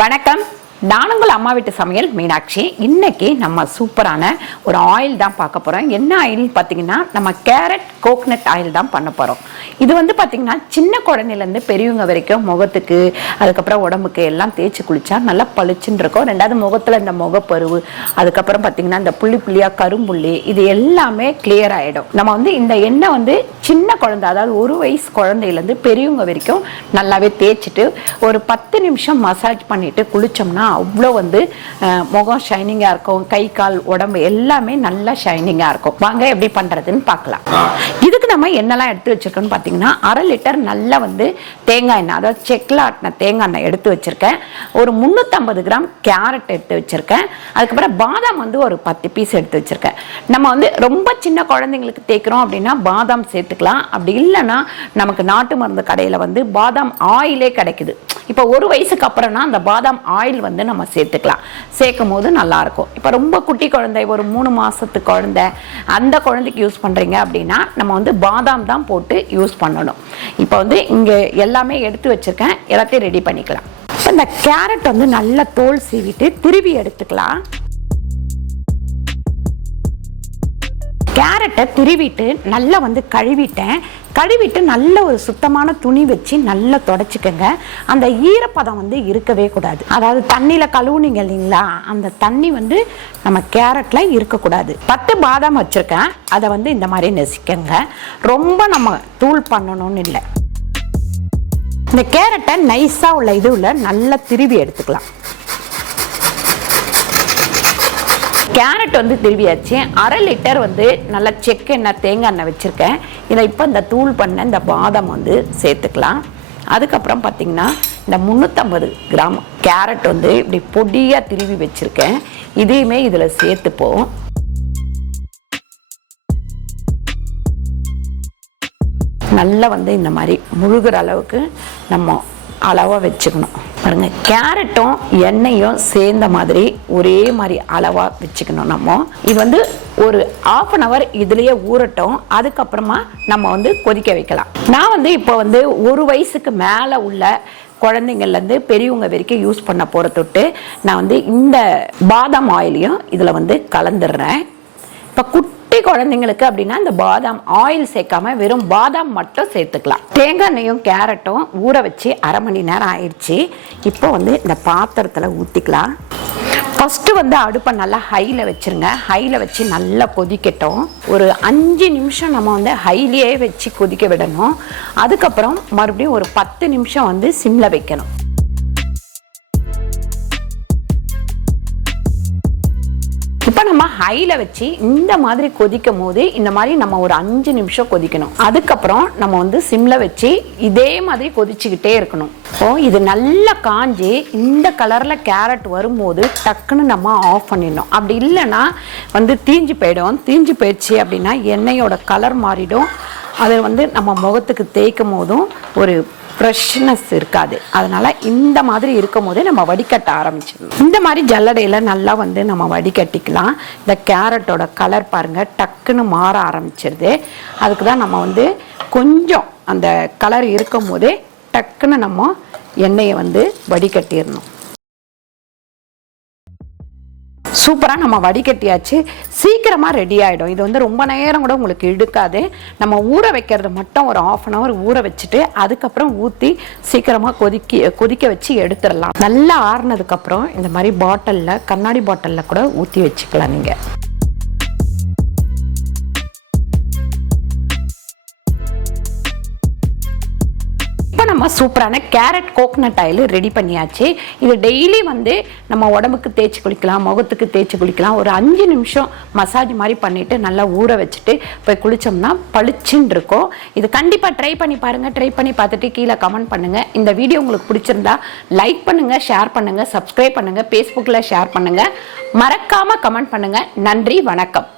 வணக்கம். நான் உங்கள் அம்மா வீட்டு சமையல் மீனாட்சி. இன்னைக்கு நம்ம சூப்பரான ஒரு ஆயில் தான் பார்க்க போகிறோம். என்ன ஆயில் பார்த்தீங்கன்னா, நம்ம கேரட் கோகனட் ஆயில் தான் பண்ண போகிறோம். இது வந்து பார்த்தீங்கன்னா, சின்ன குழந்தையிலேருந்து பெரியவங்க வரைக்கும் முகத்துக்கு, அதுக்கப்புறம் உடம்புக்கு எல்லாம் தேய்ச்சி குளிச்சா நல்லா பளிச்சுன்னு இருக்கும். ரெண்டாவது முகத்தில் இந்த முகப்பருவு, அதுக்கப்புறம் பார்த்தீங்கன்னா இந்த புள்ளி புள்ளியாக கரும்புள்ளி, இது எல்லாமே கிளியர் ஆகிடும். நம்ம வந்து இந்த எண்ணெய் வந்து சின்ன குழந்தை, அதாவது 1 வயசு குழந்தையிலேருந்து பெரியவங்க வரைக்கும் நல்லாவே தேய்ச்சிட்டு ஒரு 10 நிமிஷம் மசாஜ் பண்ணிட்டு குளிச்சோம்னா அவ்வளோ வந்து முகம் ஷைனிங்காக இருக்கும். கை கால் உடம்பு எல்லாமே நல்லா ஷைனிங்காக இருக்கும். வாங்க எப்படி பண்ணுறதுன்னு பார்க்கலாம். இதுக்கு நம்ம என்னெல்லாம் எடுத்து வச்சிருக்கோன்னு பார்த்தீங்கன்னா, 1/2 லிட்டர் நல்லா வந்து தேங்காய் எண்ணெய், அதாவது செக்கில் ஆட்டின தேங்காய் எண்ணெய் எடுத்து வச்சிருக்கேன். ஒரு 350 கிராம் கேரட் எடுத்து வச்சிருக்கேன். அதுக்கப்புறம் பாதாம் வந்து ஒரு 10 பீஸ் எடுத்து வச்சிருக்கேன். நம்ம வந்து ரொம்ப சின்ன குழந்தைங்களுக்கு தேய்க்கிறோம் அப்படின்னா பாதாம் சேர்த்துக்கலாம். அப்படி இல்லைன்னா நமக்கு நாட்டு மருந்து கடையில் வந்து பாதாம் ஆயிலே கிடைக்குது. இப்போ 1 வயசுக்கு அப்புறம்னா அந்த பாதாம் ஆயில் வந்து நம்ம சேர்த்துக்கலாம். சேர்க்கும் போது நல்லா இருக்கும். இப்போ ரொம்ப குட்டி குழந்தை, ஒரு 3 மாசத்து குழந்தை, அந்த குழந்தைக்கு யூஸ் பண்றீங்க அப்படின்னா நம்ம வந்து பாதாம் தான் போட்டு யூஸ் பண்ணணும். இப்போ வந்து இங்க எல்லாமே எடுத்து வச்சிருக்கேன். எல்லாத்தையும் ரெடி பண்ணிக்கலாம். இந்த கேரட் வந்து நல்லா தோல் சீவிட்டு திருவி எடுத்துக்கலாம். கேரட்டை திருவிட்டு நல்லா வந்து கழுவிட்டு நல்ல ஒரு சுத்தமான துணி வச்சு நல்லா தொடச்சிக்கங்க. அந்த ஈரப்பதம் வந்து இருக்கவே கூடாது. அதாவது தண்ணியில் கழுவுனீங்க இல்லைங்களா, அந்த தண்ணி வந்து நம்ம கேரட்ல இருக்கக்கூடாது. 10 பாதாம் வச்சிருக்கேன். அதை வந்து இந்த மாதிரி நெசிக்கங்க. ரொம்ப நம்ம தூள் பண்ணணும்னு இல்லை. இந்த கேரட்டை நைஸாக உள்ள இதுல நல்லா திருவி எடுத்துக்கலாம். கேரட் வந்து திருவியாச்சு. 1/2 லிட்டர் வந்து நல்லா செக்கு எண்ணெய் தேங்காய் எண்ணெய் வச்சுருக்கேன். இதை இப்போ இந்த தூள் பண்ண இந்த பாதாம் வந்து சேர்த்துக்கலாம். அதுக்கப்புறம் பார்த்திங்கன்னா இந்த 350 கிராம் கேரட் வந்து இப்படி பொடியாக திருவி வச்சுருக்கேன். இதையுமே இதில் சேர்த்துப்போம். நல்லா வந்து இந்த மாதிரி முழுகிற அளவுக்கு நம்ம அளவாக வச்சுக்கணும். பாருங்க, கேரட்டும் எண்ணெயும் சேர்ந்த மாதிரி ஒரே மாதிரி அளவாக வச்சுக்கணும். நம்ம இது வந்து ஒரு 1/2 hour இதுலேயே ஊறட்டும். அதுக்கப்புறமா நம்ம வந்து கொதிக்க வைக்கலாம். நான் வந்து இப்போ வந்து 1 வயசுக்கு மேலே உள்ள குழந்தைங்கள்லேருந்து பெரியவங்க வரைக்கும் யூஸ் பண்ண போகிற தொட்டு நான் வந்து இந்த பாதாம் ஆயிலையும் இதில் வந்து கலந்துடுறேன். இப்போ குட்டி குழந்தைங்களுக்கு அப்படின்னா இந்த பாதாம் ஆயில் சேர்க்காம வெறும் பாதாம் மட்டும் சேர்த்துக்கலாம். தேங்காய் எண்ணெயும் கேரட்டும் ஊற வச்சு 1/2 மணி நேரம் ஆயிடுச்சு. இப்போ வந்து இந்த பாத்திரத்தில் ஊற்றிக்கலாம். ஃபஸ்ட்டு வந்து அடுப்பை நல்லா ஹையில் வச்சுருங்க. ஹையில் வச்சு நல்லா கொதிக்கட்டும். ஒரு 5 நிமிஷம் நம்ம வந்து ஹைலியே வச்சு கொதிக்க விடணும். அதுக்கப்புறம் மறுபடியும் ஒரு 10 நிமிஷம் வந்து சிம்மில் வைக்கணும். இப்போ நம்ம ஹையில் வச்சு இந்த மாதிரி கொதிக்கும் போது இந்த மாதிரி நம்ம ஒரு 5 நிமிஷம் கொதிக்கணும். அதுக்கப்புறம் நம்ம வந்து சிம்ல வச்சு இதே மாதிரி கொதிச்சுக்கிட்டே இருக்கணும். இது நல்லா காஞ்சி இந்த கலர்ல கேரட் வரும்போது டக்குன்னு நம்ம ஆஃப் பண்ணிடணும். அப்படி இல்லைன்னா வந்து தீஞ்சு போயிடும். தீஞ்சு போயிடுச்சு அப்படின்னா எண்ணெயோட கலர் மாறிடும். அதை வந்து நம்ம முகத்துக்கு தேய்க்கும் போதும் ஒரு ஃப்ரெஷ்னஸ் இருக்காது. அதனால இந்த மாதிரி இருக்கும் போதே நம்ம வடிகட்ட ஆரம்பிச்சிடணும். இந்த மாதிரி ஜல்லடையில் நல்லா வந்து நம்ம வடிகட்டிக்கலாம். இந்த கேரட்டோட கலர் பாருங்க டக்குன்னு மாற ஆரம்பிச்சிருது. அதுக்கு தான் நம்ம வந்து கொஞ்சம் அந்த கலர் இருக்கும் போதே டக்குன்னு நம்ம எண்ணெயை வந்து வடிகட்டிடணும். சூப்பராக நம்ம வடிகட்டியாச்சு. சீக்கிரமாக ரெடி ஆகிடும். இது வந்து ரொம்ப நேரம் கூட உங்களுக்கு இழுக்காது. நம்ம ஊற வைக்கிறது மட்டும் ஒரு 1/2 hour ஊற வச்சுட்டு அதுக்கப்புறம் ஊற்றி சீக்கிரமாக கொதிக்க வச்சு எடுத்துடலாம். நல்லா ஆறுனதுக்கப்புறம் இந்த மாதிரி பாட்டிலில், கண்ணாடி பாட்டிலில் கூட ஊற்றி வச்சுக்கலாம். நீங்கள் நம்ம சூப்பரான கேரட் கோகனட் ஆயில் ரெடி பண்ணியாச்சு. இது டெய்லி வந்து நம்ம உடம்புக்கு தேய்ச்சி குளிக்கலாம், முகத்துக்கு தேய்ச்சி குளிக்கலாம். ஒரு 5 நிமிஷம் மசாஜ் மாதிரி பண்ணிட்டு நல்லா ஊற வச்சுட்டு போய் குளிச்சோம்னா பளிச்சுன்னு இருக்கும். இது கண்டிப்பாக ட்ரை பண்ணி பாருங்க. ட்ரை பண்ணி பார்த்துட்டு கீழே கமெண்ட் பண்ணுங்க. இந்த வீடியோ உங்களுக்கு பிடிச்சிருந்தா லைக் பண்ணுங்க, ஷேர் பண்ணுங்க, சப்ஸ்கிரைப் பண்ணுங்க, ஃபேஸ்புக்கில் ஷேர் பண்ணுங்க, மறக்காம கமெண்ட் பண்ணுங்க. நன்றி, வணக்கம்.